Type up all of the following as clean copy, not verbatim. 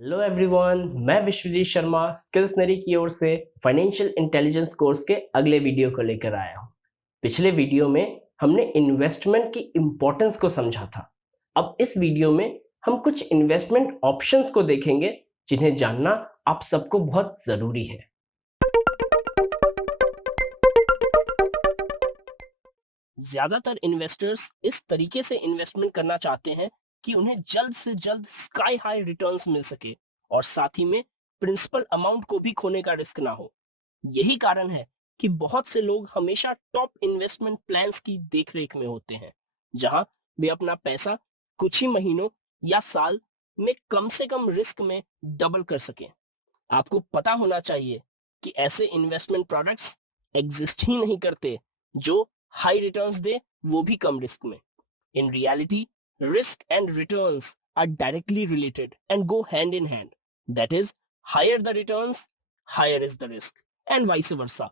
Hello everyone, मैं Vishwajeet Sharma skills नरी की ओर से फाइनेंशियल इंटेलिजेंस कोर्स के अगले वीडियो को लेकर आया हूँ। पिछले वीडियो में हमने इन्वेस्टमेंट की इम्पोर्टेंस को समझा था। अब इस वीडियो में हम कुछ इन्वेस्टमेंट ऑप्शंस को देखेंगे जिन्हें जानना आप सबको बहुत ज़रूरी है। ज़्यादातर इन्वेस्टर्स इस तरीके से इन्वेस्टमेंट करना चाहते हैं कि उन्हें जल्द से जल्द स्काई हाई रिटर्न्स मिल सके और साथ ही में प्रिंसिपल अमाउंट को भी खोने का रिस्क ना हो। यही कारण है कि बहुत से लोग हमेशा टॉप इन्वेस्टमेंट प्लान्स की देखरेख में होते हैं, जहां वे अपना पैसा कुछ ही महीनों या साल में कम से कम रिस्क में डबल कर सकें। आपको पता होना चाहिए कि ऐसे इन्वेस्टमेंट प्रोडक्ट्स एग्जिस्ट ही नहीं करते जो हाई रिटर्न्स दे, वो भी कम रिस्क में। In reality, risk and returns are directly related and go hand in hand. That is, higher the returns, higher is the risk, and vice versa.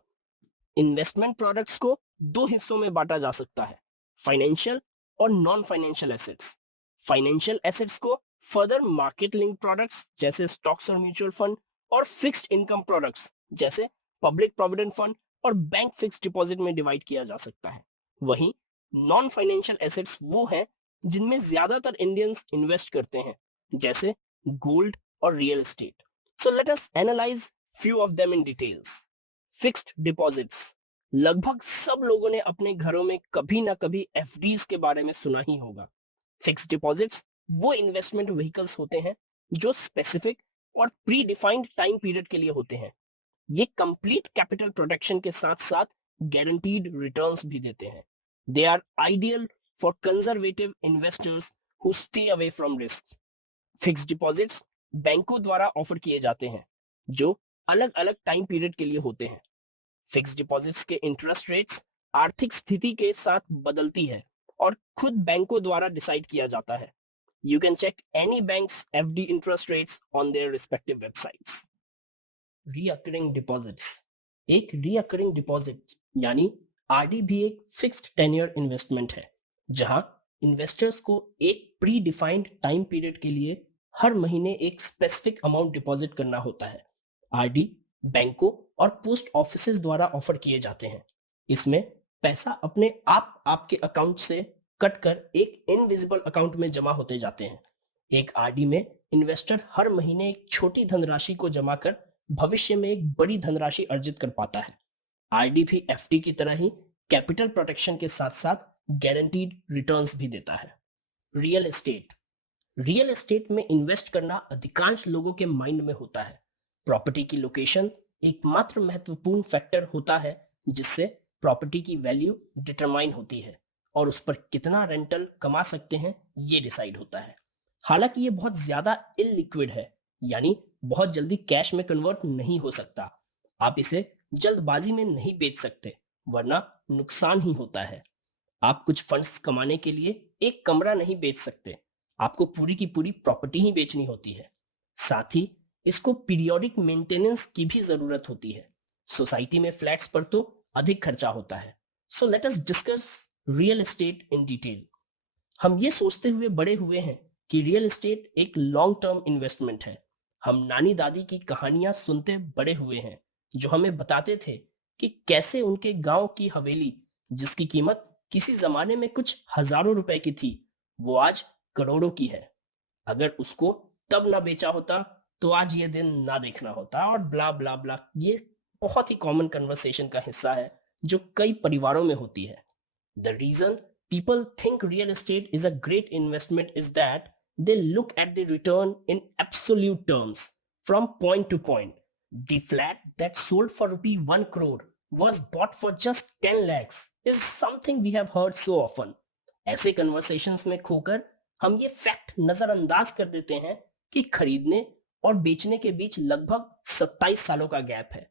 Investment products को दो हिस्सों में बांटा जा सकता है, फाइनेंशियल और non financial assets. Financial assets को फर्दर मार्केट लिंक प्रोडक्ट्स जैसे स्टॉक्स और म्यूचुअल फंड और फिक्स्ड इनकम प्रोडक्ट्स जैसे पब्लिक प्रोविडेंट फंड और बैंक फिक्स्ड डिपॉजिट में डिवाइड किया जा सकता है। वहीं नॉन फाइनेंशियल एसेट्स वो हैं जिनमें ज्यादातर इंडियंस इन्वेस्ट करते हैं, जैसे गोल्ड और real estate. So let us analyse few of them in details. Fixed deposits, लगभग सब लोगों ने अपने घरों में कभी ना कभी एफडीज के बारे में सुना ही होगा। फिक्स्ड डिपॉजिट्स वो इन्वेस्टमेंट व्हीकल्स होते हैं जो स्पेसिफिक और प्री डिफाइंड टाइम पीरियड के लिए होते हैं। ये कंप्लीट कैपिटल प्रोटेक्शन के साथ साथ गारंटीड रिटर्न्स भी देते हैं। They are ideal for conservative investors who stay away from risk. Fixed deposits बैंकों द्वारा ऑफर किए जाते हैं जो अलग अलग टाइम पीरियड के लिए होते हैं। फिक्स्ड डिपॉजिट्स के इंटरेस्ट रेट्स आर्थिक स्थिति के साथ बदलती है और खुद बैंकों द्वारा डिसाइड किया जाता है। You can check any banks FD interest rates on their respective websites. Recurring deposits, एक रीअकरिंग डिपॉजिट यानी आरडी भी एक फिक्स्ड टेन्योर इन्वेस्टमेंट है, जहां इन्वेस्टर्स को एक प्री डिफाइंड टाइम पीरियड के लिए हर महीने एक स्पेसिफिक अमाउंट डिपॉजिट करना होता है। आरडी बैंकों और पोस्ट ऑफिसेज द्वारा ऑफर किए जाते हैं। इसमें पैसा अपने आप आपके अकाउंट से कटकर एक इनविजिबल अकाउंट में जमा होते जाते हैं। एक आरडी में इन्वेस्टर हर महीने एक छोटी धनराशि को जमा कर भविष्य में एक बड़ी धनराशि अर्जित कर पाता है। आरडी भी एफडी की तरह ही कैपिटल प्रोटेक्शन के साथ साथ गारंटीड रिटर्न्स भी देता है। रियल एस्टेट, रियल एस्टेट में इन्वेस्ट करना अधिकांश लोगों के माइंड में होता है। प्रॉपर्टी की लोकेशन एकमात्र महत्वपूर्ण फैक्टर होता है जिससे प्रॉपर्टी की वैल्यू डिटरमाइन होती है और उस पर कितना रेंटल कमा सकते हैं ये डिसाइड होता है। हालांकि ये बहुत ज्यादा इलिक्विड है, यानी बहुत जल्दी कैश में कन्वर्ट नहीं हो सकता। आप इसे जल्दबाजी में नहीं बेच सकते वरना नुकसान ही होता है। आप कुछ फंड्स कमाने के लिए एक कमरा नहीं बेच सकते, आपको पूरी की पूरी प्रॉपर्टी ही बेचनी होती है। साथ ही इसको पीरियोडिक मेंटेनेंस की भी जरूरत होती है। सोसाइटी में फ्लैट्स पर तो अधिक खर्चा होता है। So let us discuss real estate in detail. हम ये सोचते हुए बड़े हुए हैं कि रियल एस्टेट एक लॉन्ग टर्म इन्वेस्टमेंट है। हम नानी दादी की कहानियां सुनते बड़े हुए हैं जो हमें बताते थे कि कैसे उनके गांव की हवेली, जिसकी कीमत किसी जमाने में कुछ हजारों रुपए की थी, वो आज करोड़ों की है। अगर उसको तब ना बेचा होता तो आज ये दिन ना देखना होता, और ब्ला ब्ला ब्ला। ये बहुत ही कॉमन कन्वर्सेशन का हिस्सा है जो कई परिवारों में होती है। The reason people think real estate is a great investment is that they look at the return in absolute terms from point to point. The flat that sold for rupee 1 crore was bought for just 10 lakhs is something we have heard so often. ऐसे conversations में खोकर हम ये fact नजरअंदाज कर देते हैं कि खरीदने और बेचने के बीच लगभग 27 सालों का गैप है।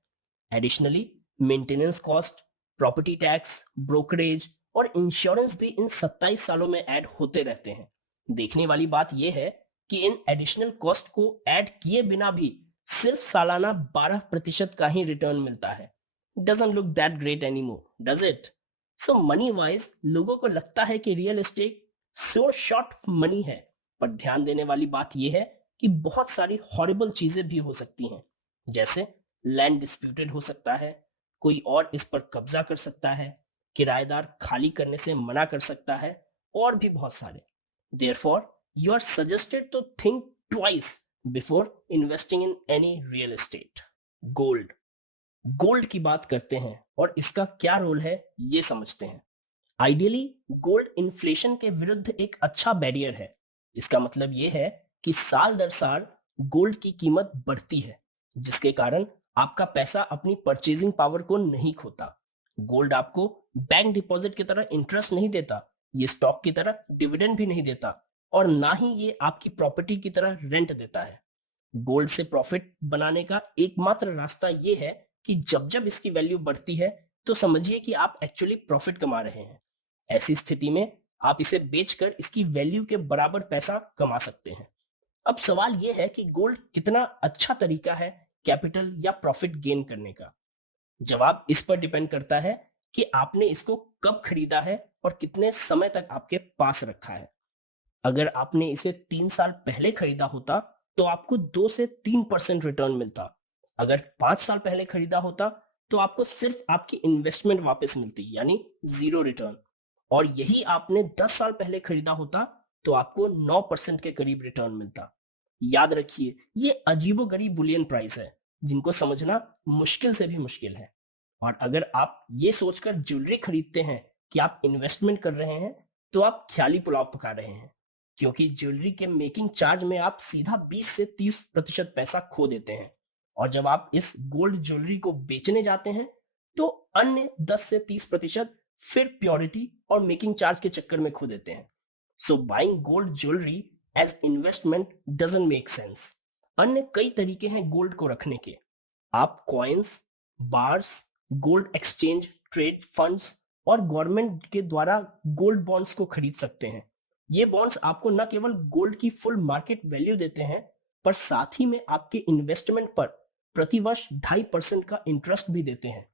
Additionally maintenance cost, property tax, brokerage और इंश्योरेंस भी इन 27 सालों में ऐड होते रहते हैं। देखने वाली बात यह है कि इन एडिशनल कॉस्ट को ऐड किए बिना भी सिर्फ सालाना 12% का ही रिटर्न मिलता है। Doesn't look that great anymore, does it? So money wise लोगों को लगता है कि real estate so short money है, पर ध्यान देने वाली बात यह है कि बहुत सारी हॉरिबल चीजें भी हो सकती हैं, जैसे लैंड डिस्प्यूटेड हो सकता है, कोई और इस पर कब्जा कर सकता है, किराएदार खाली करने से मना कर सकता है, और भी बहुत सारे। Therefore, you are suggested to think twice before investing in any real estate. Gold. Gold की बात करते हैं और इसका क्या रोल है ये समझते हैं। आइडियली गोल्ड इन्फ्लेशन के विरुद्ध एक अच्छा बैरियर है। इसका मतलब ये है कि साल दर साल गोल्ड की कीमत बढ़ती है, जिसके कारण आपका पैसा अपनी परचेजिंग पावर को नहीं खोता। गोल्ड आपको बैंक डिपॉजिट की तरह इंटरेस्ट नहीं देता, ये स्टॉक की तरह डिविडेंड भी नहीं देता, और ना ही ये आपकी प्रॉपर्टी की तरह रेंट देता है। गोल्ड से प्रॉफिट बनाने का एकमात्र रास्ता ये है कि जब जब इसकी वैल्यू बढ़ती है तो समझिए कि आप एक्चुअली प्रॉफिट कमा रहे हैं। ऐसी स्थिति में आप इसे बेचकर इसकी वैल्यू के बराबर पैसा कमा सकते हैं। अब सवाल यह है कि गोल्ड कितना अच्छा तरीका है कैपिटल या प्रॉफिट गेन करने का। जवाब इस पर डिपेंड करता है कि आपने इसको कब खरीदा है और कितने समय तक आपके पास रखा है। अगर आपने इसे 3 साल पहले खरीदा होता तो आपको 2 से 3% रिटर्न मिलता। अगर 5 साल पहले खरीदा होता तो आपको सिर्फ आपकी इन्वेस्टमेंट वापस मिलती, यानी 0 रिटर्न। और यही आपने 10 साल पहले खरीदा होता तो आपको 9% के करीब रिटर्न मिलता। याद रखिए, ये अजीबोगरीब बुलियन प्राइस है जिनको समझना मुश्किल से भी मुश्किल है। और अगर आप ये सोचकर ज्वेलरी खरीदते हैं कि आप इन्वेस्टमेंट कर रहे हैं तो आप ख्याली पुलाव पका रहे हैं, क्योंकि ज्वेलरी के मेकिंग चार्ज में आप सीधा 20 से 30% पैसा खो देते हैं। और जब आप इस गोल्ड ज्वेलरी को बेचने जाते हैं तो अन्य 10 से 30% फिर प्योरिटी और मेकिंग चार्ज के चक्कर में खो देते हैं। So buying gold jewellery as investment doesn't make sense. अन्य कई तरीके हैं गोल्ड को रखने के। आप coins, bars, gold exchange trade funds और गवर्नमेंट के द्वारा गोल्ड बॉन्ड्स को खरीद सकते हैं। ये बॉन्ड्स आपको न केवल गोल्ड की फुल मार्केट वैल्यू देते हैं, पर साथ ही में आपके इन्वेस्टमेंट पर प्रतिवर्ष 2.5% का इंटरेस्ट भी देते हैं।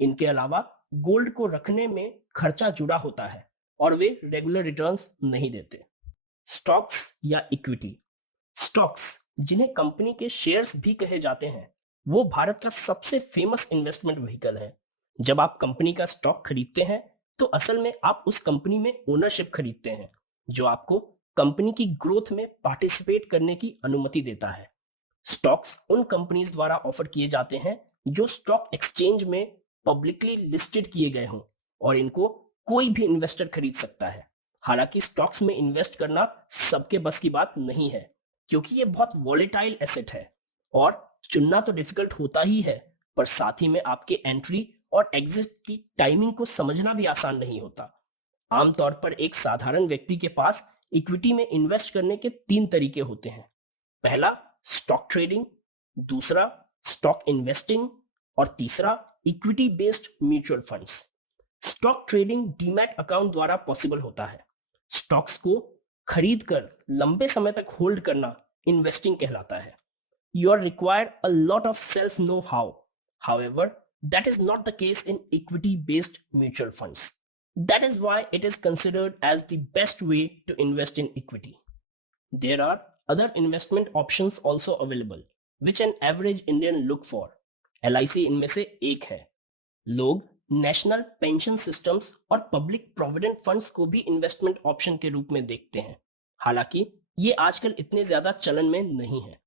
इनके अलावा गोल्ड को रखने में खर्चा जुड़ा होता है और वे रेगुलर रिटर्न्स नहीं देते। स्टॉक्स या इक्विटी। स्टॉक्स, जिन्हें कंपनी के शेयर्स भी कहे जाते हैं, वो भारत का सबसे फेमस इन्वेस्टमेंट व्हीकल है। जब आप कंपनी का स्टॉक खरीदते हैं तो असल में आप उस कंपनी में ओनरशिप खरीदते हैं, जो आपको कंपनी की ग्रोथ में पार्टिसिपेट करने की अनुमति देता है। स्टॉक्स उन कंपनीज द्वारा ऑफर किए जाते हैं जो स्टॉक एक्सचेंज में पब्लिकली लिस्टेड किए गए हों, और इनको कोई भी इन्वेस्टर खरीद सकता है। हालांकि स्टॉक्स में इन्वेस्ट करना सबके बस की बात नहीं है, क्योंकि ये बहुत वॉलेटाइल एसेट है और चुनना तो डिफिकल्ट होता ही है, पर साथ ही में आपके एंट्री और एग्जिट की टाइमिंग को समझना भी आसान नहीं होता। आमतौर पर एक साधारण व्यक्ति के पास इक्विटी में इन्वेस्ट करने के 3 तरीके होते हैं। पहला, स्टॉक ट्रेडिंग, दूसरा स्टॉक इन्वेस्टिंग, और तीसरा equity based mutual funds. Stock trading demat account द्वारा पॉसिबल होता है। स्टॉक्स को खरीद कर लंबे समय तक होल्ड करना इन्वेस्टिंग कहलाता है। You are required a lot of self know-how. However, that is not the case in equity-based mutual funds. That is why it is considered as the best way to invest in equity. There are other investment options also available, which an average Indian look for. LIC इनमें से एक है। लोग national pension systems और public provident funds को भी investment option के रूप में देखते हैं। हालांकि ये आजकल इतने ज्यादा चलन में नहीं है।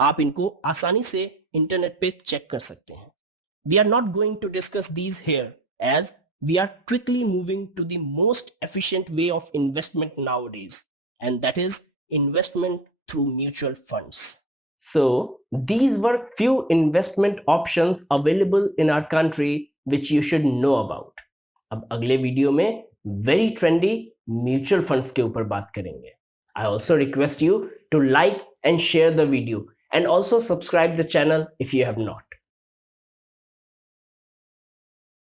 आप इनको आसानी से इंटरनेट पे चेक कर सकते हैं। We are not going to discuss these here, as we are quickly moving to the most efficient way of investment nowadays, and that is investment through mutual funds. So, these were few investment options available in our country which you should know about. अब अगले video में very trendy mutual funds के ऊपर बात करेंगे. I also request you to like and share the video, and also subscribe the channel if you have not.